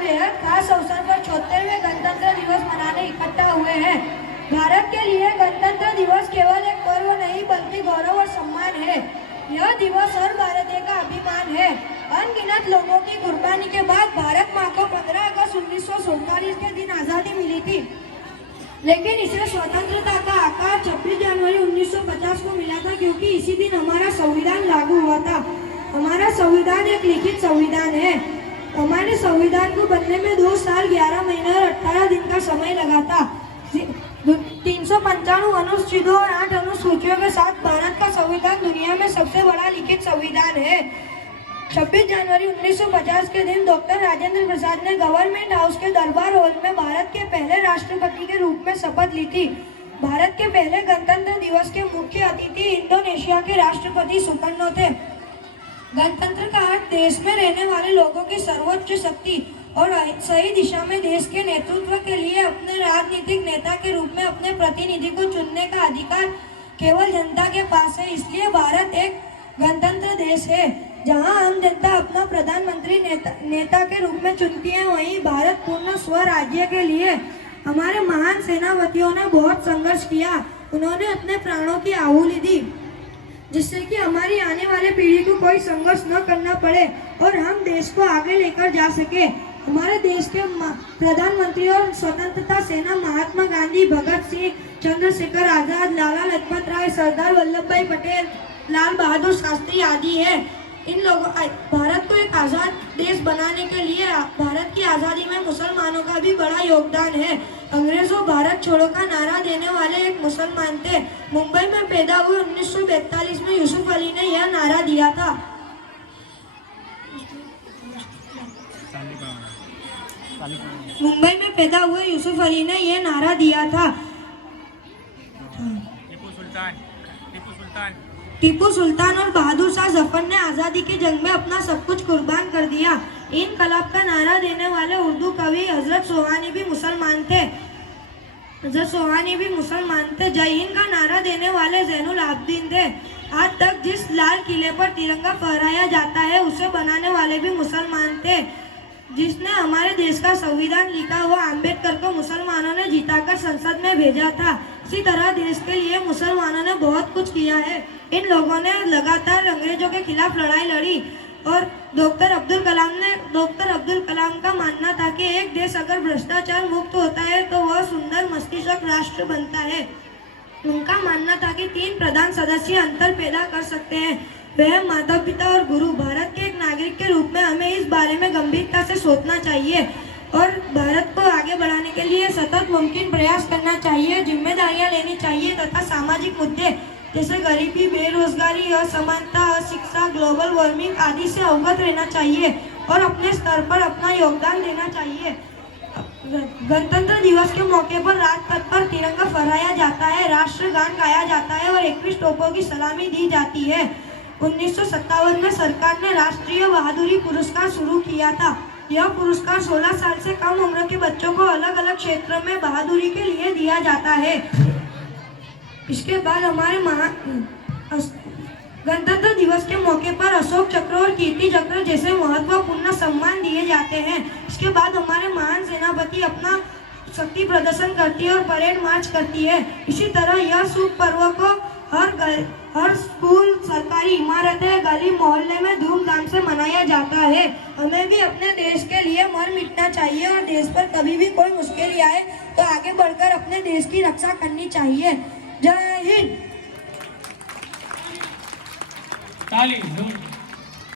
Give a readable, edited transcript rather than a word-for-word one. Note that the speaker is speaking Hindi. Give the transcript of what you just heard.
बेहद खास अवसर पर 76वें गणतंत्र दिवस मनाने इकट्ठा हुए हैं। भारत के लिए गणतंत्र दिवस केवल एक पर्व नहीं बल्कि गौरव और सम्मान है। यह दिवस हर भारतीय का अभिमान है। अनगिनत लोगों की कुर्बानी के बाद भारत माँ को 15 अगस्त 1947 के दिन आजादी मिली थी, लेकिन इसे स्वतंत्रता का आकार 26 जनवरी 1950 को मिला था, क्योंकि इसी दिन हमारा संविधान लागू हुआ था। हमारा संविधान एक लिखित संविधान है। हमारे संविधान को बनने में 2 साल 11 महीने और 18 दिन का समय लगा था। 395 अनुच्छेदों और 8 अनुसूचियों के साथ भारत का संविधान दुनिया में सबसे बड़ा लिखित संविधान है। 26 जनवरी 1950 के दिन डॉक्टर राजेंद्र प्रसाद ने गवर्नमेंट हाउस के दरबार हॉल में भारत के पहले राष्ट्रपति के रूप में शपथ ली थी। भारत के पहले गणतंत्र दिवस के मुख्य अतिथि इंडोनेशिया के राष्ट्रपति सुकर्नो थे। गणतंत्र का अर्थ देश में रहने वाले लोगों की सर्वोच्च शक्ति और सही दिशा में देश के नेतृत्व के लिए अपने राजनीतिक नेता के रूप में अपने प्रतिनिधि को चुनने का अधिकार केवल जनता के पास है। इसलिए भारत एक गणतंत्र देश है। जहां आम जनता अपना प्रधानमंत्री नेता के रूप में चुनती है, वहीं भारत पूर्ण स्वराज्य के लिए हमारे महान सेनापतियों ने बहुत संघर्ष किया। उन्होंने अपने प्राणों की आहुति दी, जिससे कि हमारी आने वाले पीढ़ी को कोई संघर्ष न करना पड़े और हम देश को आगे लेकर जा सके। हमारे देश के प्रधानमंत्री और स्वतंत्रता सेना महात्मा गांधी, भगत सिंह, चंद्रशेखर आजाद, लाला लाजपत राय, सरदार वल्लभ भाई पटेल, लाल बहादुर शास्त्री आदि है। इन लोगों भारत को एक आजाद देश बनाने के लिए भारत की आजादी में मुसलमानों का भी बड़ा योगदान है। अंग्रेजों भारत छोड़ो का नारा देने वाले एक मुसलमान थे। मुंबई में पैदा हुए 1942 में यूसुफ अली ने यह नारा दिया था। मुंबई में पैदा हुए यूसुफ अली ने यह नारा दिया था। टीपू सुल्तान और बहादुर शाह जफर ने आज़ादी की जंग में अपना सब कुछ कुर्बान कर दिया। इनकलाब का नारा देने वाले उर्दू कवि हजरत सोहानी भी मुसलमान थे। जय हिंद का नारा देने वाले जैनुल आबदीन थे। आज तक जिस लाल किले पर तिरंगा फहराया जाता है, उसे बनाने वाले भी मुसलमान थे। जिसने हमारे देश का संविधान लिखा हुआ अम्बेडकर को मुसलमानों ने जिताकर संसद में भेजा था। इसी तरह देश के लिए मुसलमानों ने बहुत कुछ किया है। इन लोगों ने लगातार अंग्रेजों के खिलाफ लड़ाई लड़ी और डॉक्टर अब्दुल कलाम का मानना था कि एक देश अगर भ्रष्टाचार मुक्त होता है तो वह सुंदर मस्तिष्क राष्ट्र बनता है। उनका मानना था कि 3 प्रधान सदस्य अंतर पैदा कर सकते हैं, वह माता पिता और गुरु। भारत के एक नागरिक के रूप में हमें इस बारे में गंभीरता से सोचना चाहिए और भारत को आगे बढ़ाने के लिए सतत मुमकिन प्रयास करना चाहिए, जिम्मेदारियां लेनी चाहिए तथा सामाजिक मुद्दे जैसे गरीबी, बेरोजगारी, असमानता, अशिक्षा, ग्लोबल वार्मिंग आदि से अवगत रहना चाहिए और अपने स्तर पर अपना योगदान देना चाहिए। गणतंत्र दिवस के मौके पर राजपथ पर तिरंगा फहराया जाता है, राष्ट्रगान गाया जाता है और 21 तोपों की सलामी दी जाती है। 1957 में सरकार ने राष्ट्रीय बहादुरी पुरस्कार शुरू किया था। यह पुरस्कार 16 साल से कम उम्र के बच्चों को अलग अलग क्षेत्र में बहादुरी के लिए दिया जाता है। इसके बाद हमारे गणतंत्र दिवस के मौके पर अशोक चक्र और कीर्ति चक्र जैसे महत्वपूर्ण सम्मान दिए जाते हैं। इसके बाद हमारे महान सेनापति अपना शक्ति प्रदर्शन करती है और परेड मार्च करती है। इसी तरह यह शुभ पर्व को हर स्कूल, सरकारी इमारतें, गली मोहल्ले में धूमधाम से मनाया जाता है। हमें भी अपने देश के लिए मर मिटना चाहिए और देश पर कभी भी कोई मुश्किल आए तो आगे बढ़कर अपने देश की रक्षा करनी चाहिए। जय हिंद।